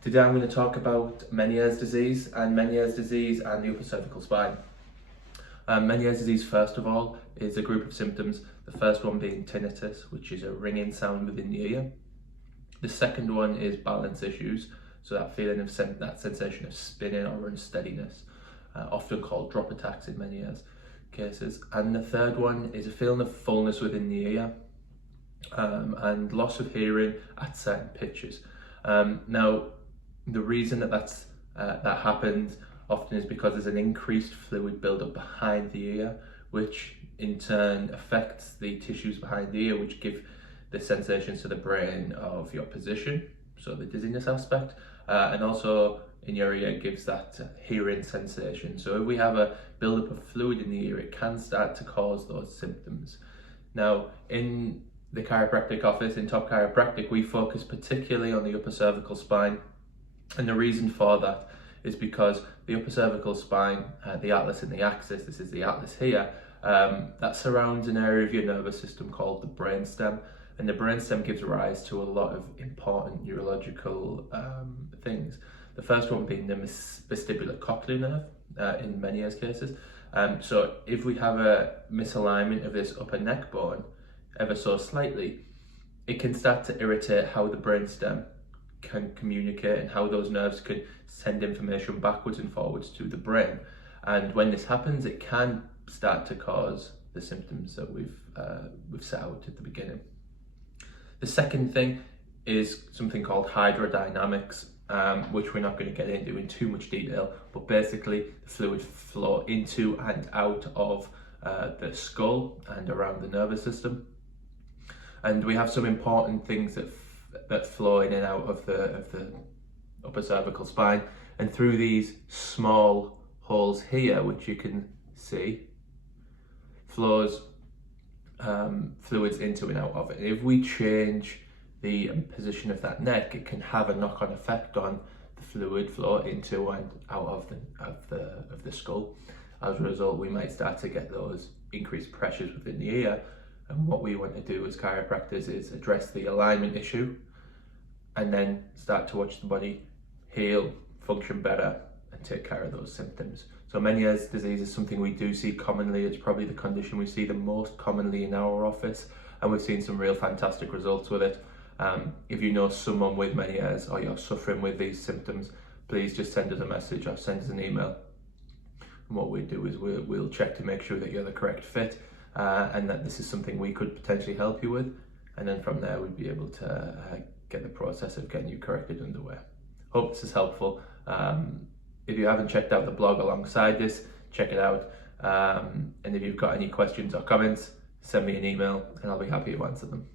Today I'm going to talk about Menieres disease and the upper cervical spine. Menieres disease, first of all, is a group of symptoms. The first one being tinnitus, which is a ringing sound within the ear. The second one is balance issues, so that feeling of that sensation of spinning or unsteadiness, often called drop attacks in Menieres cases. And the third one is a feeling of fullness within the ear and loss of hearing at certain pitches. Now, the reason that happens often is because there's an increased fluid buildup behind the ear, which in turn affects the tissues behind the ear, which give the sensations to the brain of your position, so the dizziness aspect, and also in your ear gives that hearing sensation. So if we have a buildup of fluid in the ear, it can start to cause those symptoms. Now, in the chiropractic office, in Top Chiropractic, we focus particularly on the upper cervical spine. And the reason for that is because the upper cervical spine, the atlas and the axis, this is the atlas here, that surrounds an area of your nervous system called the brainstem. And the brainstem gives rise to a lot of important neurological things. The first one being the vestibulocochlear nerve in Menieres cases. So if we have a misalignment of this upper neck bone, ever so slightly, it can start to irritate how the brainstem can communicate and how those nerves can send information backwards and forwards to the brain. And when this happens, it can start to cause the symptoms that we've set out at the beginning. The second thing is something called hydrodynamics, which we're not going to get into in too much detail, but basically the fluid flow into and out of the skull and around the nervous system. And we have some important things that flow in and out of the upper cervical spine, and through these small holes here, which you can see, flows fluids into and out of it. And if we change the position of that neck, it can have a knock-on effect on the fluid flow into and out of the skull. As a result, we might start to get those increased pressures within the ear. And what we want to do as chiropractors is address the alignment issue and then start to watch the body heal, function better, and take care of those symptoms. So Menieres disease is something we do see commonly. It's probably the condition we see the most commonly in our office, and we've seen some real fantastic results with it. If you know someone with Menieres or you're suffering with these symptoms, please just send us a message or send us an email. And what we do is we'll check to make sure that you're the correct fit, and that this is something we could potentially help you with, and then from there we'd be able to get the process of getting you corrected underway. Hope this is helpful. If you haven't checked out the blog alongside this, check it out, and if you've got any questions or comments, send me an email and I'll be happy to answer them.